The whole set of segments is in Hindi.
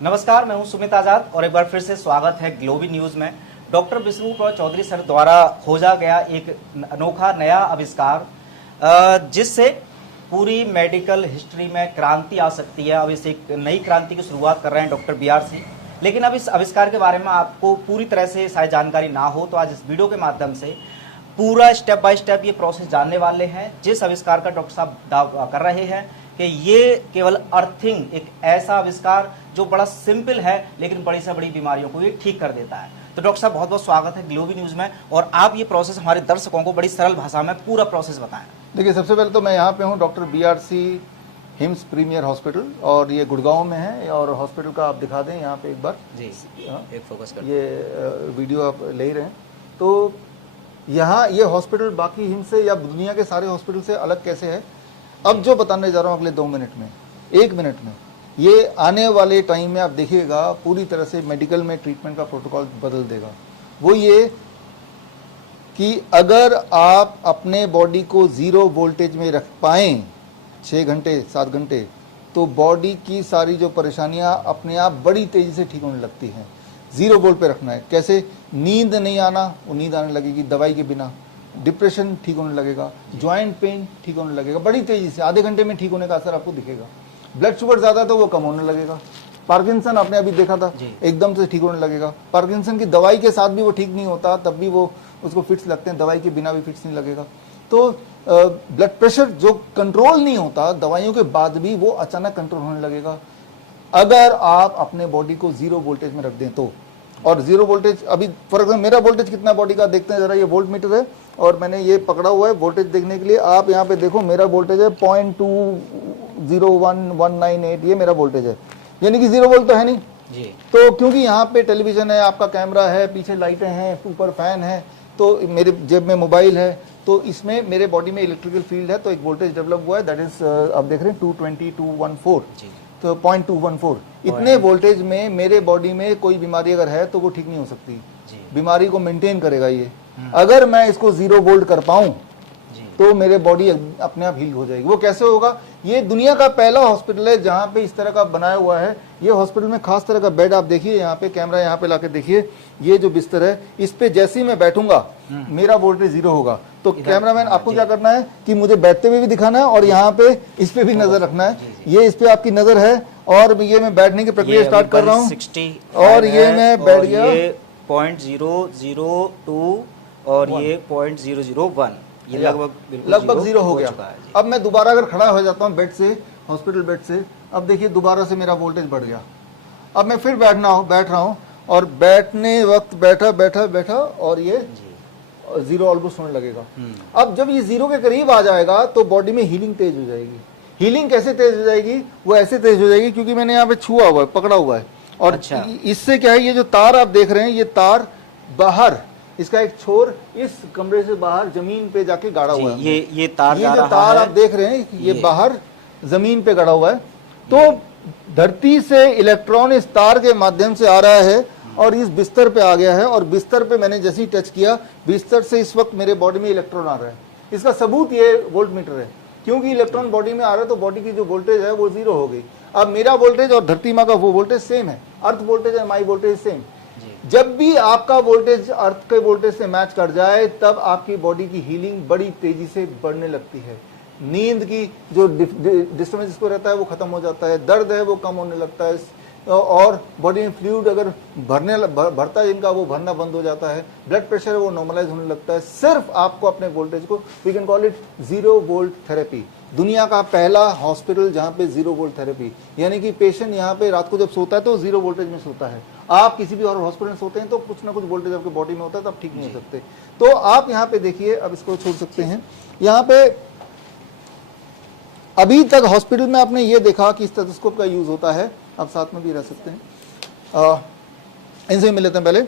नमस्कार, मैं हूं सुमित आजाद और एक बार फिर से स्वागत है ग्लोबी न्यूज में। डॉक्टर विष्णु प्रसाद चौधरी सर द्वारा खोजा गया एक अनोखा नया आविष्कार जिससे पूरी मेडिकल हिस्ट्री में क्रांति आ सकती है। अब इस एक नई क्रांति की शुरुआत कर रहे हैं डॉक्टर BRC। लेकिन अब इस आविष्कार के बारे में आपको पूरी तरह से शायद जानकारी ना हो, तो आज इस वीडियो के माध्यम से पूरा स्टेप बाय स्टेप ये प्रोसेस जानने वाले हैं। जिस आविष्कार का डॉक्टर साहब दावा कर रहे हैं कि ये केवल अर्थिंग, एक ऐसा आविष्कार जो बड़ा सिंपल है लेकिन बड़ी से बड़ी बीमारियों को ये ठीक कर देता है। तो डॉक्टर साहब बहुत बहुत स्वागत है ग्लोबी न्यूज में, और आप ये प्रोसेस हमारे दर्शकों को बड़ी सरल भाषा में पूरा प्रोसेस बताएं। देखिए, सबसे पहले तो मैं यहाँ पे हूँ doctor BRC HIMS premier hospital, और ये गुड़गांव में है। और हॉस्पिटल का आप दिखा दें यहाँ पे एक बार जी, एक फोकस कर, ये वीडियो आप ले ही रहे हैं। तो यहाँ ये हॉस्पिटल बाकी हिम्स से या दुनिया के सारे हॉस्पिटल से अलग कैसे है, अब जो बताने जा रहा हूँ अगले 2 मिनट में, 1 मिनट में, ये आने वाले टाइम में आप देखिएगा पूरी तरह से मेडिकल में ट्रीटमेंट का प्रोटोकॉल बदल देगा। वो ये कि अगर आप अपने बॉडी को 0 वोल्टेज में रख पाएं 6 घंटे 7 घंटे, तो बॉडी की सारी जो परेशानियां अपने आप बड़ी तेजी से ठीक होने लगती हैं। 0 वोल्ट पे रखना है। कैसे? नींद नहीं आना, वो नींद आने लगेगी दवाई के बिना। डिप्रेशन ठीक होने लगेगा, ज्वाइंट पेन ठीक होने लगेगा बड़ी तेजी से, आधे घंटे में ठीक होने का असर आपको दिखेगा। ब्लड शुगर ज्यादा तो वो कम होने लगेगा। पार्किंसन आपने अभी देखा था, एकदम से ठीक होने लगेगा। पार्किंसन की दवाई के साथ भी वो ठीक नहीं होता, तब भी वो उसको फिट्स लगते हैं, दवाई के बिना भी फिट्स नहीं लगेगा। तो ब्लड प्रेशर जो कंट्रोल नहीं होता दवाइयों के बाद भी, वो अचानक कंट्रोल होने लगेगा अगर आप अपने बॉडी को 0 वोल्टेज में रख दें तो। और 0 वोल्टेज, अभी फॉर एग्जाम्पल मेरा वोल्टेज कितना बॉडी का देखते हैं जरा। ये वोल्ट मीटर है और मैंने ये पकड़ा हुआ है वोल्टेज देखने के लिए। आप यहाँ पे देखो, मेरा वोल्टेज है 0.201198, ये मेरा वोल्टेज है, यानी कि 0 वोल्ट तो है नहीं जी। तो क्योंकि यहाँ पे टेलीविजन है, आपका कैमरा है, पीछे लाइटें हैं, ऊपर फैन है, तो मेरे जेब में मोबाइल है, तो इसमें मेरे बॉडी में इलेक्ट्रिकल फील्ड है, तो एक वोल्टेज डेवलप हुआ है। दैट इज आप देख रहे हैं 220-214, तो 0.214। इतने वोल्टेज में मेरे बॉडी में कोई बीमारी अगर है तो वो ठीक नहीं हो सकती, बीमारी को मेंटेन करेगा ये। अगर मैं इसको 0 वोल्ट कर पाऊं तो मेरे बॉडी अपने आप हील हो जाएगी। वो कैसे होगा? ये दुनिया का पहला हॉस्पिटल है जहां पे इस तरह का बनाया हुआ है। ये हॉस्पिटल में खास तरह का बेड आप देखिए, यहाँ पे कैमरा यहाँ पे लाके देखिए, ये जो बिस्तर है इस पे जैसे ही मैं बैठूंगा मेरा वोल्टेज 0 होगा। तो कैमरामैन आपको क्या करना है कि मुझे बैठते हुए भी दिखाना है और यहाँ पे इस पे भी नजर रखना है। ये इस पे आपकी नजर है और ये मैं बैठने की प्रक्रिया स्टार्ट कर रहा हूँ, और ये मैं बैठ गया। 0.002 और ये 0.001, ये लगभग 0 हो गया। अब मैं दोबारा अगर खड़ा हो जाता हूँ बेड से, हॉस्पिटल बेड से, अब देखिए दोबारा से मेरा वोल्टेज बढ़ गया। अब मैं फिर बैठ रहा हूँ और बैठने वक्त बैठा और ये 0 ऑलमोस्ट होने लगेगा। अब जब ये 0 के करीब आ जाएगा तो बॉडी में हीलिंग तेज हो जाएगी। हीलिंग कैसे तेज हो जाएगी? वो ऐसे तेज हो जाएगी क्योंकि मैंने यहाँ पे छुआ हुआ है, पकड़ा हुआ है, और इससे क्या है, ये जो तार आप देख रहे हैं, ये तार बाहर, इसका एक छोर इस कमरे से बाहर जमीन पे जाके गाड़ा हुआ है। ये तार, ये जो तार आप देख रहे हैं ये बाहर जमीन पे गड़ा हुआ है। तो धरती से इलेक्ट्रॉन इस तार के माध्यम से आ रहा है और इस बिस्तर पे आ गया है, और बिस्तर पे मैंने जैसे ही टच किया, बिस्तर से इस वक्त मेरे बॉडी में इलेक्ट्रॉन आ रहा है। इसका सबूत ये वोल्ट मीटर है, क्योंकि इलेक्ट्रॉन बॉडी में आ रहा है तो बॉडी की जो वोल्टेज है वो 0 हो गई। अब मेरा वोल्टेज और धरती माँ का वो वोल्टेज सेम है, अर्थ वोल्टेज है, माई वोल्टेज सेम। जब भी आपका वोल्टेज अर्थ के वोल्टेज से मैच कर जाए तब आपकी बॉडी की हीलिंग बड़ी तेजी से बढ़ने लगती है। नींद की जो डिस्टर्बेंस इसको रहता है वो खत्म हो जाता है, दर्द है वो कम होने लगता है, और बॉडी में फ्लूइड अगर भरता है जिनका, वो भरना बंद हो जाता है। ब्लड प्रेशर है वो नॉर्मलाइज होने लगता है। सिर्फ आपको अपने वोल्टेज को, we can call it 0 volt therapy. दुनिया का पहला हॉस्पिटल जहां पे 0 वोल्ट थेरेपी, यानी कि पेशेंट यहाँ पे रात को जब सोता है तो 0 वोल्टेज में सोता है। आप किसी भी और हॉस्पिटल में सोते हैं तो कुछ ना कुछ वोल्टेज आपके बॉडी में होता है, तब ठीक नहीं हो सकते। तो आप यहाँ पे देखिए, अब इसको छोड़ सकते हैं। यहाँ पे अभी तक हॉस्पिटल में आपने ये देखा कि स्टेथोस्कोप का यूज होता है, आप साथ में भी रह सकते हैं। इनसे मिल लेते हैं पहले,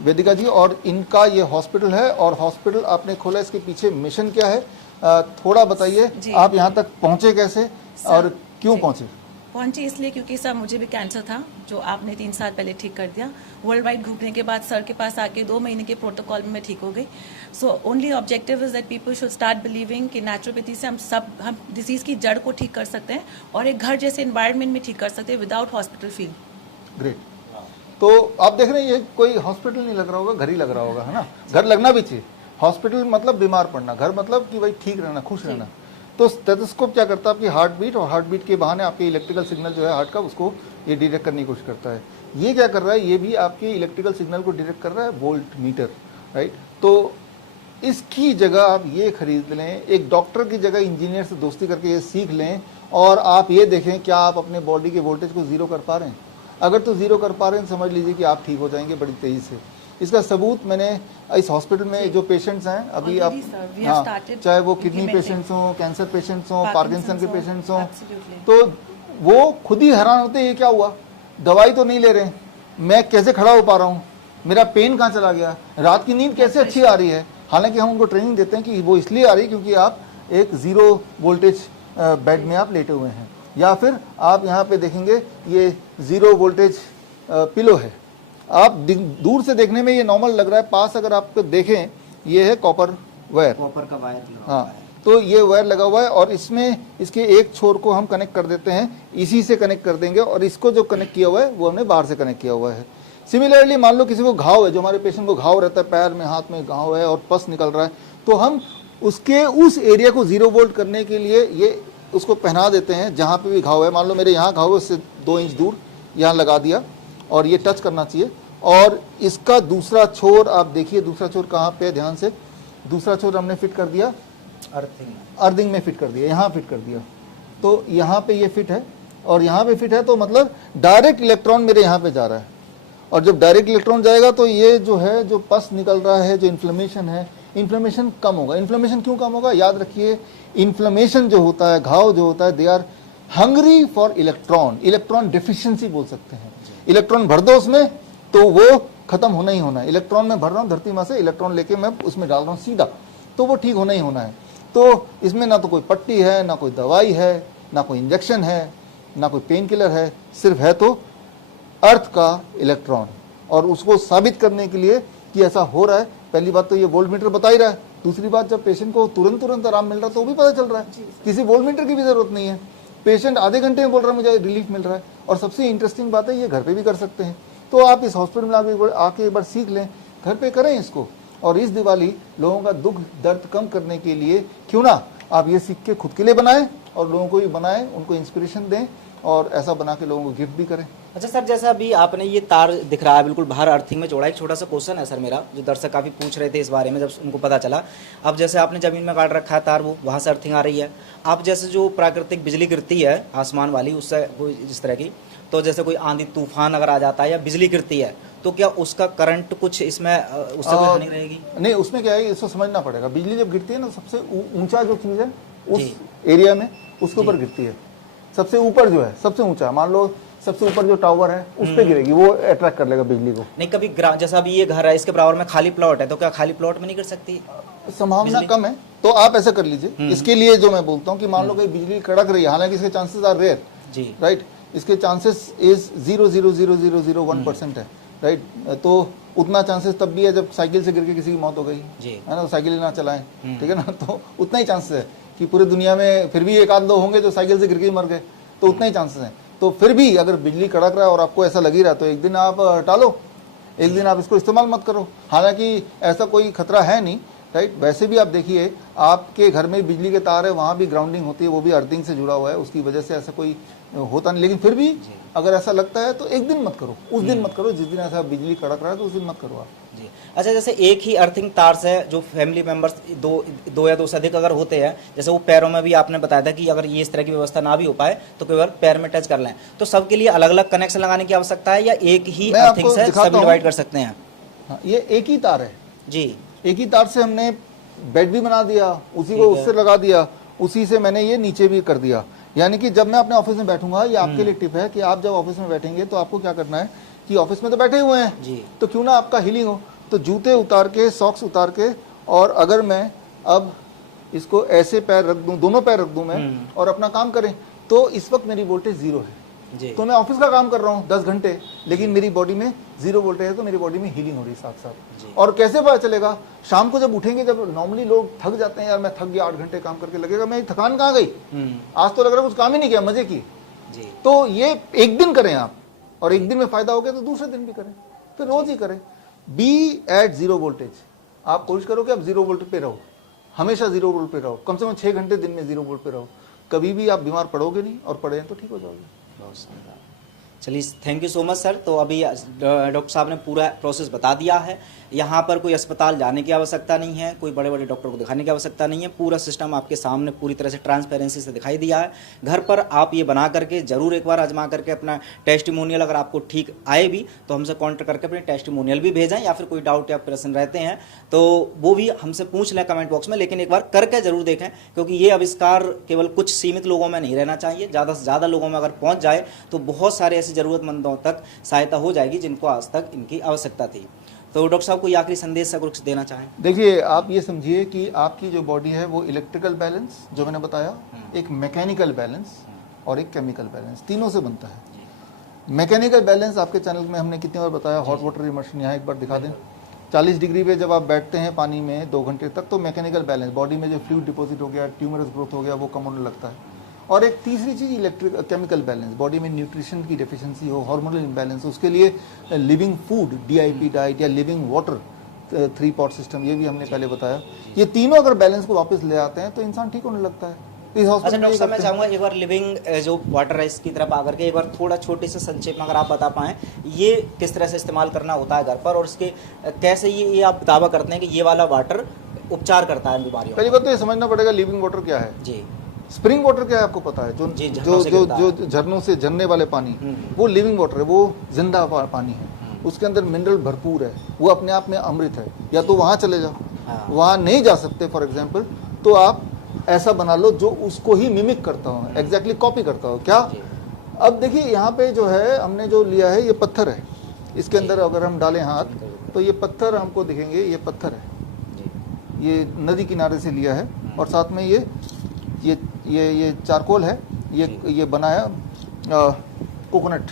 वेदिका जी, और इनका ये हॉस्पिटल है, और हॉस्पिटल आपने खोला, इसके पीछे मिशन क्या है थोड़ा बताइए। आप यहाँ तक पहुंचे कैसे और क्यों पहुंचे? पहुंची इसलिए क्योंकि सर मुझे भी कैंसर था जो आपने 3 साल पहले ठीक कर दिया। वर्ल्ड वाइड घूमने के बाद सर के पास आके 2 महीने के प्रोटोकॉल में मैं ठीक हो गई। So only objective is that people should start believing कि नेचुरोपैथी से हम डिजीज की जड़ को ठीक कर सकते हैं और एक घर जैसे एनवायरनमेंट में ठीक कर सकते हैं विदाउट हॉस्पिटल फील। ग्रेट। तो आप देख रहे हैं ये कोई हॉस्पिटल नहीं लग रहा होगा, घर ही लग रहा होगा, है ना। घर लगना भी चाहिए। हॉस्पिटल मतलब बीमार पड़ना, घर मतलब कि भाई ठीक रहना, खुश रहना। तो स्टेथोस्कोप क्या करता है, आपकी हार्ट बीट और हार्ट बीट के बहाने आपके इलेक्ट्रिकल सिग्नल जो है हार्ट का, उसको ये डिटेक्ट करने की कोशिश करता है। ये क्या कर रहा है, ये भी आपके इलेक्ट्रिकल सिग्नल को डिटेक्ट कर रहा है, वोल्ट मीटर, राइट। तो इसकी जगह आप ये खरीद लें, एक डॉक्टर की जगह इंजीनियर से दोस्ती करके ये सीख लें, और आप ये देखें क्या आप अपने बॉडी के वोल्टेज को जीरो कर पा रहे हैं। अगर तो जीरो कर पा रहे हैं, समझ लीजिए कि आप ठीक हो जाएंगे बड़ी तेजी से। इसका सबूत मैंने इस हॉस्पिटल में जो पेशेंट्स हैं अभी आप, हाँ, चाहे वो किडनी पेशेंट्स हों, कैंसर पेशेंट्स हों, पार्किंसन के पेशेंट्स हों, तो वो खुद ही हैरान होते हैं, ये क्या हुआ, दवाई तो नहीं ले रहे, मैं कैसे खड़ा हो पा रहा हूँ, मेरा पेन कहाँ चला गया, रात की नींद कैसे अच्छी आ रही है। हालांकि हम उनको ट्रेनिंग देते हैं कि वो इसलिए आ रही है क्योंकि आप एक जीरो वोल्टेज बेड में आप लेटे हुए हैं, या फिर आप यहाँ पे देखेंगे ये जीरो वोल्टेज पिलो है। आप दूर से देखने में ये नॉर्मल लग रहा है, पास अगर आप देखें ये है कॉपर वायर, कॉपर का वायर लगा हाँ हुआ है। तो ये वायर लगा हुआ है और इसमें इसके एक छोर को हम कनेक्ट कर देते हैं, इसी से कनेक्ट कर देंगे, और इसको जो कनेक्ट किया हुआ है वो हमने बाहर से कनेक्ट किया हुआ है। सिमिलरली मान लो किसी को घाव है, जो हमारे पेशेंट को घाव रहता है, पैर में हाथ में घाव है और पस निकल रहा है, तो हम उसके उस एरिया को जीरो वोल्ट करने के लिए ये उसको पहना देते हैं जहाँ पे भी घाव है। मान लो मेरे यहाँ घाव है, उससे 2 इंच दूर यहाँ लगा दिया, और ये टच करना चाहिए। और इसका दूसरा छोर आप देखिए, दूसरा छोर कहाँ पे, ध्यान से, दूसरा छोर हमने फिट कर दिया अर्थिंग में फिट कर दिया, यहाँ फिट कर दिया, तो यहाँ पे ये फिट है और यहाँ पे फिट है, तो मतलब डायरेक्ट इलेक्ट्रॉन मेरे यहाँ पे जा रहा है। और जब डायरेक्ट इलेक्ट्रॉन जाएगा तो ये जो है, जो पस निकल रहा है, जो इन्फ्लेमेशन है, इन्फ्लेमेशन कम होगा। इन्फ्लेमेशन क्यों कम होगा, याद रखिए, इन्फ्लेमेशन जो होता है, घाव जो होता है, they are hungry for electron, electron deficiency बोल सकते हैं। इलेक्ट्रॉन भर दो उसमें तो वो खत्म होना ही होना है। इलेक्ट्रॉन में भर रहा हूँ धरती माँ से, इलेक्ट्रॉन लेके मैं उसमें डाल रहा हूँ सीधा, तो वो ठीक होना ही होना है। तो इसमें ना तो कोई पट्टी है, ना कोई दवाई है, ना कोई इंजेक्शन है, ना कोई पेन किलर है, सिर्फ है तो अर्थ का इलेक्ट्रॉन। और उसको साबित करने के लिए कि ऐसा हो रहा है, पहली बात तो ये वोल्ट मीटर बता ही रहा है, दूसरी बात जब पेशेंट को तुरंत आराम मिल रहा है तो भी पता चल रहा है, किसी वोल्ट मीटर की भी जरूरत नहीं है। पेशेंट आधे घंटे में बोल रहा है मुझे रिलीफ मिल रहा है। और सबसे इंटरेस्टिंग बात है, ये घर पे भी कर सकते हैं। तो आप इस हॉस्पिटल में आके एक बार सीख लें, घर पे करें इसको, और इस दिवाली लोगों का दुख दर्द कम करने के लिए क्यों ना आप ये सीख के खुद के लिए बनाएं और लोगों को भी बनाएं, उनको इंस्पिरेशन दें, और ऐसा बना के लोगों को गिफ्ट भी करें। अच्छा सर, जैसा अभी आपने ये तार दिख रहा है बिल्कुल बाहर अर्थिंग में जोड़ा, एक छोटा सा क्वेश्चन है सर मेरा, जो दर्शक काफ़ी पूछ रहे थे इस बारे में जब उनको पता चला। अब जैसे आपने ज़मीन में काट रखा है तार, वो वहाँ से अर्थिंग आ रही है। अब जैसे जो प्राकृतिक बिजली गिरती है आसमान वाली, उससे कोई जिस तरह की, तो जैसे कोई आंधी तूफान अगर आ जाता है या बिजली गिरती है, तो क्या उसका करंट कुछ इसमें उससे कोई हानि रहेगी? नहीं, उसमें क्या है, इसको समझना पड़ेगा। बिजली जब गिरती है ना, सबसे ऊंचा जो चीज़ है उस एरिया में, उसके ऊपर गिरती है। सबसे ऊपर जो है, सबसे ऊंचा, मान लो सबसे ऊपर जो टावर है उस पे गिरेगी, वो अट्रैक्ट कर लेगा बिजली को। नहीं, कभी जैसा अभी ये घर है, इसके बराबर में खाली प्लॉट है, तो क्या खाली प्लॉट में नहीं गिर सकती? संभावना कम है। तो आप ऐसा कर लीजिए, इसके लिए जो मैं बोलता हूँ कि मान लो कहीं बिजली कड़क रही है, हालांकि इसके चांसेस आर रेयर, जी, राइट, इसके चांसेस इज 0.00001% है, राइट। तो उतना चांसेस तब भी है जब साइकिल से गिर के किसी की मौत हो गई, है ना, तो साइकिल ना चलाएं, ठीक है ना, तो उतना ही चांसेस है कि पूरी दुनिया में फिर भी 1 आध 2 होंगे जो साइकिल से गिर के मर गए, तो उतना ही चांसेस है। तो फिर भी अगर बिजली कड़क रहा है और आपको ऐसा लग ही रहा है, तो एक दिन आप टालो, एक दिन आप इसको इस्तेमाल मत करो। हालांकि ऐसा कोई खतरा है नहीं, राइट। वैसे भी आप देखिए, आपके घर में बिजली के तार है, वहाँ भी ग्राउंडिंग होती है, वो भी अर्थिंग से जुड़ा हुआ है, उसकी वजह से ऐसा कोई होता नहीं। लेकिन फिर भी अगर ऐसा लगता है तो एक दिन मत करो, उस दिन मत करो जिस दिन ऐसा बिजली कड़क रहा है, तो उस दिन मत करो आप जी। अच्छा, जैसे एक ही अर्थिंग तार से जो फैमिली मेंबर्स दो या दो से अधिक अगर होते हैं, जैसे वो पैरों में भी आपने बताया था कि अगर ये इस तरह की व्यवस्था ना भी हो पाए तो केवल पैर में टच कर लें, तो सबके लिए अलग अलग कनेक्शन लगाने की आवश्यकता है या एक ही अर्थिंग से सभी डिवाइड कर सकते हैं? हाँ, ये एक ही तार है जी, एक ही तार से हमने बेड भी बना दिया, उसी को उससे लगा दिया, उसी से मैंने ये नीचे भी कर दिया। यानी कि जब मैं अपने ऑफिस में बैठूंगा, ये आपके लिए टिप है कि आप जब ऑफिस में बैठेंगे तो आपको क्या करना है कि ऑफिस में तो बैठे हुए हैं जी, तो क्यों ना आपका हीलिंग हो, तो जूते उतार के, सॉक्स उतार के, और अगर मैं अब इसको ऐसे पैर रख दूं, दोनों पैर रख दूं मैं, और अपना काम करें, तो इस वक्त मेरी वोल्टेज 0 है। जी। तो मैं ऑफिस का काम कर रहा हूँ 10 घंटे, लेकिन मेरी बॉडी में 0 वोल्टेज है, तो मेरी बॉडी में हीलिंग हो रही है साथ जी। साथ। और कैसे पता चलेगा? शाम को जब उठेंगे, जब नॉर्मली लोग थक जाते हैं, यार मैं थक गया 8 घंटे काम करके, लगेगा मैं थकान कहाँ गई, आज तो लग रहा है कुछ काम ही नहीं किया, मजे की। जी। तो ये एक दिन करें आप, और एक दिन में फायदा हो गया तो दूसरे दिन भी करें, फिर रोज ही करें। बी एट 0 वोल्टेज, आप कोशिश करो कि आप 0 वोल्ट पे रहो, हमेशा 0 वोल्ट पे रहो, कम से कम 6 घंटे दिन में 0 वोल्ट पे रहो, कभी भी आप बीमार पड़ोगे नहीं, और पड़े हैं तो ठीक हो जाओगे। बहुत शानदार। चलिए, thank you so much sir. तो अभी डॉक्टर साहब ने पूरा प्रोसेस बता दिया है। यहाँ पर कोई अस्पताल जाने की आवश्यकता नहीं है, कोई बड़े बड़े डॉक्टर को दिखाने की आवश्यकता नहीं है, पूरा सिस्टम आपके सामने पूरी तरह से ट्रांसपेरेंसी से दिखाई दिया है। घर पर आप ये बना करके जरूर एक बार आजमा करके अपना टेस्टिमोनियल, अगर आपको ठीक आए भी तो हमसे कॉन्टेक्ट करके अपने टेस्टिमोनियल भी भेजें, या फिर कोई डाउट या प्रश्न रहते हैं तो वो भी हमसे पूछ लें कमेंट बॉक्स में, लेकिन एक बार करके जरूर देखें, क्योंकि ये आविष्कार केवल कुछ सीमित लोगों में नहीं रहना चाहिए, ज़्यादा से ज़्यादा लोगों में अगर पहुँच जाए तो बहुत सारे ऐसे ज़रूरतमंदों तक सहायता हो जाएगी जिनको आज तक इनकी आवश्यकता थी। तो डॉक्टर साहब, कोई आखिरी संदेश अगर कुछ देना चाहें? देखिए, आप ये समझिए कि आपकी जो बॉडी है वो इलेक्ट्रिकल बैलेंस जो मैंने बताया, एक मैकेनिकल बैलेंस और एक केमिकल बैलेंस, तीनों से बनता है। मैकेनिकल बैलेंस आपके चैनल में हमने कितनी बार बताया, हॉट वाटर इमर्शन, यहाँ एक बार दिखा दें। 40 डिग्री पे जब आप बैठते हैं पानी में 2 घंटे तक, तो मैकेनिकल बैलेंस, बॉडी में जो फ्लूइड डिपॉजिट हो गया, ट्यूमरस ग्रोथ हो गया, वो कम होने लगता है। और एक तीसरी चीज़ इलेक्ट्रिक केमिकल बैलेंस, बॉडी में न्यूट्रिशन की डेफिशिएंसी हो, हार्मोनल इम्बैलेंस, उसके लिए लिविंग फूड, DIP डाइट या लिविंग वाटर, 3 पॉट सिस्टम, ये भी हमने पहले बताया। ये तीनों अगर बैलेंस को वापस ले आते हैं तो इंसान ठीक होने लगता है। इस अच्छा हॉस्पिटल डॉक्टर साहब, मैं चाहूँगा एक बार लिविंग जो वाटर है इसकी तरफ आकर के एक बार थोड़ा छोटे से संक्षेप में अगर आप बता पाएं, ये किस तरह से इस्तेमाल करना होता है घर पर, और इसके कैसे ये आप दावा करते हैं कि ये वाला वाटर उपचार करता है बीमारियों? पहली बात तो ये समझना पड़ेगा लिविंग वाटर क्या है। जी। स्प्रिंग वाटर क्या है आपको पता है? जो जी, जो जो जो झरनों से झरने वाले पानी, वो लिविंग वाटर है, वो जिंदा पानी है, उसके अंदर मिनरल भरपूर है, वो अपने आप में अमृत है। या तो वहां चले जाओ, वहां नहीं जा सकते फॉर एग्जाम्पल, तो आप ऐसा बना लो जो उसको ही मिमिक करता हो, एग्जैक्टली कॉपी करता हो। क्या? अब देखिए, यहाँ पे जो है हमने जो लिया है, ये पत्थर है, इसके अंदर अगर हम डालें हाथ तो ये पत्थर हमको दिखेंगे, ये पत्थर है, ये नदी किनारे से लिया है, और साथ में ये चारकोल है, ये बनाया कोकोनट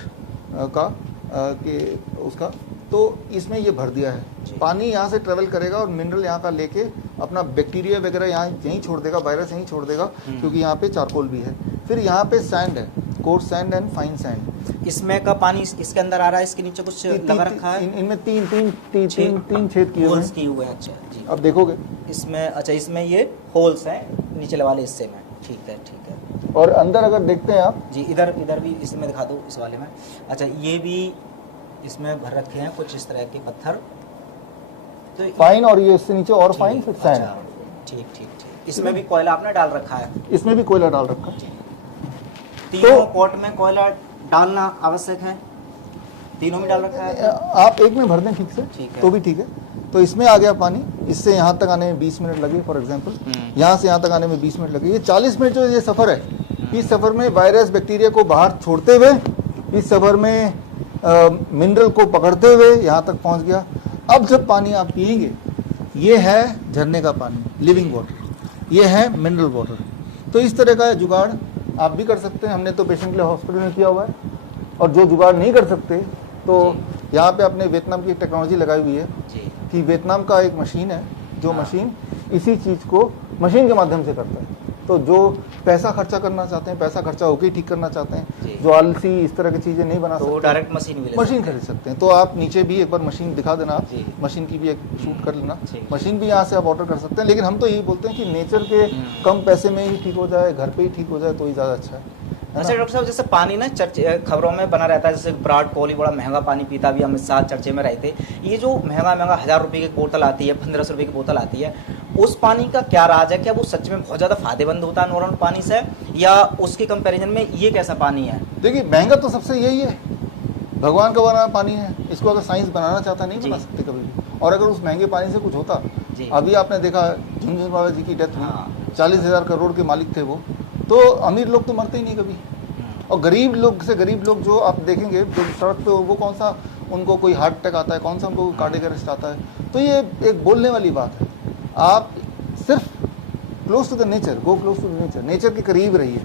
का के उसका, तो इसमें ये भर दिया है। पानी यहाँ से ट्रेवल करेगा और मिनरल यहाँ का लेके अपना बैक्टीरिया वगैरह यहाँ यहीं छोड़ देगा, वायरस यहीं छोड़ देगा, क्योंकि यहाँ पे चारकोल भी है। फिर यहाँ पे सैंड है, coarse sand and fine sand. इसमें का पानी इसके अंदर आ रहा है, इसके नीचे कुछ लगा रखा है, इनमें तीन छेद किए हुए होल्स हैं। किए हुए हैं। अच्छा जी। अब देखोगे इसमें, अच्छा इसमें ये होल्स हैं नीचे वाले हिस्से में, ठीक है ठीक है। और अंदर अगर देखते हैं आप जी, इधर भी इसमें दिखा दो, इस वाले में। अच्छा, ये भी इसमें भर रखे हैं कुछ इस तरह के पत्थर, तो फाइन, और ये इससे नीचे और फाइन, फिर अच्छा, सैंड। ठीक ठीक ठीक। इसमें भी कोयला आपने डाल रखा है? इसमें भी कोयला डाल रखा है। तीनों पॉट में कोयला डालना आवश्यक है? तीनों में डाल रखा है? आप एक में भर दें ठीक से, ठीक है। तो भी ठीक है। तो इसमें आ गया पानी, इससे यहाँ तक आने में 20 मिनट लगे फॉर एग्जांपल, यहाँ से यहाँ तक आने में 20 मिनट लगे। ये 40 मिनट जो ये सफ़र है, इस सफ़र में वायरस बैक्टीरिया को बाहर छोड़ते हुए, इस सफ़र में मिनरल को पकड़ते हुए यहाँ तक पहुँच गया। अब जब पानी आप पिएंगे, ये है झरने का पानी, लिविंग वाटर, ये है मिनरल वाटर। तो इस तरह का जुगाड़ आप भी कर सकते हैं, हमने तो पेशेंट के लिए हॉस्पिटल में किया हुआ है। और जो जुगाड़ नहीं कर सकते, तो यहाँ पे अपने वियतनाम की एक टेक्नोलॉजी लगाई हुई है कि वियतनाम का एक मशीन है, जो मशीन इसी चीज़ को मशीन के माध्यम से करता है। तो जो पैसा खर्चा करना चाहते हैं, पैसा खर्चा होकर ही ठीक करना चाहते हैं, जो आलसी इस तरह की चीज़ें नहीं बना सकते, डायरेक्ट मशीन खरीद सकते हैं। तो आप नीचे भी एक बार मशीन दिखा देना, आप मशीन की भी एक शूट कर लेना, मशीन भी यहाँ से आप ऑर्डर कर सकते हैं। लेकिन हम तो यही बोलते हैं कि नेचर के कम पैसे में ही ठीक हो जाए, घर पे ही ठीक हो जाए तो ही ज़्यादा अच्छा है। अच्छा डॉक्टर साहब, जैसे पानी ना खबरों में बना रहता है, जैसे विराट कोहली बड़ा महंगा पानी पीता, भी हम इस साथ चर्चे में रहे थे। ये जो महंगा 1000 रुपये की बोतल आती है, 1500 रुपये की बोतल आती है, उस पानी का क्या राज है? क्या वो सच में बहुत ज़्यादा फायदेमंद होता है नॉर्मल पानी से, या उसके कंपैरिजन में ये कैसा पानी है? देखिए, महंगा तो सबसे यही है, भगवान का बनाना पानी है। इसको अगर साइंस बनाना चाहता नहीं बना सकते कभी भी। और अगर उस महंगे पानी से कुछ होता, अभी आपने देखा झुनझुन बाबा जी की डेथ हुई, 40,000 करोड़ के मालिक थे वो, तो अमीर लोग तो मरते ही नहीं कभी। और गरीब लोग से गरीब लोग जो आप देखेंगे जो सड़क पे, वो कौन सा उनको कोई हार्ट अटैक आता है, कौन सा उनको कार्डियक अरेस्ट आता है। तो ये एक बोलने वाली बात है। आप सिर्फ close to the nature, go close to the nature, nature के करीब रहिए।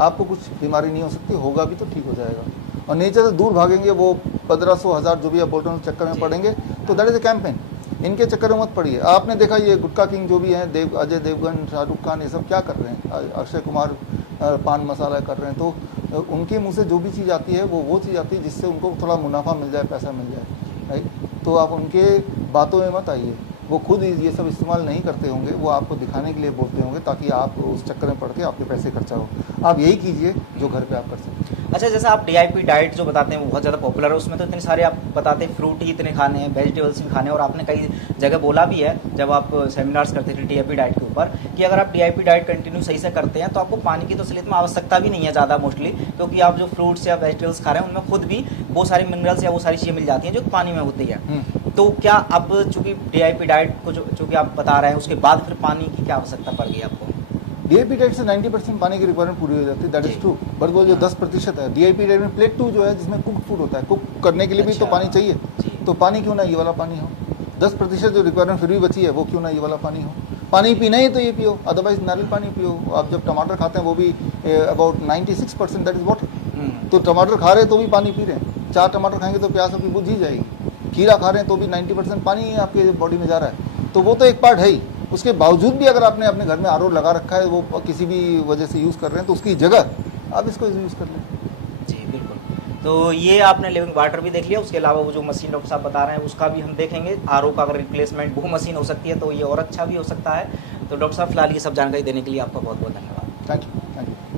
आपको कुछ बीमारी नहीं हो सकती, होगा भी तो ठीक हो जाएगा। और नेचर से दूर भागेंगे, वो 1500 1000 जो भी आप बोल रहे हैं चक्कर में पड़ेंगे, तो दैट इज अ कैंपेन। इनके चक्कर में मत पड़िए। आपने देखा ये गुटखा किंग जो भी हैं, अजय देवगन, शाहरुख खान, ये सब क्या कर रहे हैं, अक्षय कुमार पान मसाला कर रहे हैं, तो उनके मुंह से जो भी चीज़ आती है वो चीज़ आती है जिससे उनको थोड़ा मुनाफा मिल जाए, पैसा मिल जाए, राइट। तो आप उनके बातों में मत आइए, वो खुद ये सब इस्तेमाल नहीं करते होंगे, वो आपको दिखाने के लिए बोलते होंगे ताकि आप उस चक्कर में पड़ के आपके पैसे खर्चा हो। आप यही कीजिए जो घर पे आप कर सकते हैं। अच्छा, जैसे आप DIP डाइट जो बताते हैं वो बहुत ज़्यादा पॉपुलर है, उसमें तो इतने सारे आप बताते हैं फ्रूट ही इतने खाने हैं, वेजिटेबल्स भी खाने हैं, और आपने कई जगह बोला भी है जब आप सेमिनार्स करते थे DIP डाइट के ऊपर कि अगर आप DIP डाइट कंटिन्यू सही से करते हैं तो आपको पानी की तो असलियत में आवश्यकता भी नहीं है ज़्यादा मोस्टली, क्योंकि आप जो फ्रूट्स या वेजिटेबल्स खा रहे हैं उनमें खुद भी वो सारी मिनरल्स या वो सारी चीज़ें मिल जाती हैं जो पानी में होती है। तो क्या अब चूंकि DIP डाइट को चूंकि आप बता रहे हैं उसके बाद फिर पानी की क्या आवश्यकता पड़ गई आपको? DIP डाइट से 90% पानी की रिक्वायरमेंट पूरी हो जाती है, दैट इज ट्रू। बट वो जो 10% है DIP डाइट में प्लेट 2 जो है जिसमें कुक फूड होता है, कुक करने के लिए भी तो पानी चाहिए, तो पानी क्यों ना ये वाला पानी हो। 10% जो रिक्वायरमेंट फिर भी बची है वो क्यों ना ये वाला पानी हो। पानी पीना ही तो ये पियो, अदरवाइज नारियल पानी पियो। आप जब टमाटर खाते हैं वो भी अबाउट 96% दैट इज वाटर। तो टमाटर खा रहे हैं तो भी पानी पी रहे हैं, 4 टमाटर खाएंगे तो प्यास आपकी बुझ ही जाएगी। खीरा खा रहे हैं तो भी 90% पानी ही आपके बॉडी में जा रहा है, तो वो तो एक पार्ट है ही। उसके बावजूद भी अगर आपने अपने घर में RO लगा रखा है, वो किसी भी वजह से यूज़ कर रहे हैं, तो उसकी जगह आप इसको यूज़ कर लें। जी बिल्कुल। तो ये आपने लिविंग वाटर भी देख लिया, उसके अलावा वो जो मशीन डॉक्टर साहब बता रहे हैं उसका भी हम देखेंगे। RO का अगर रिप्लेसमेंट वो मशीन हो सकती है तो ये और अच्छा भी हो सकता है। तो डॉक्टर साहब फिलहाल ये सब जानकारी देने के लिए आपका बहुत बहुत धन्यवाद। Thank you.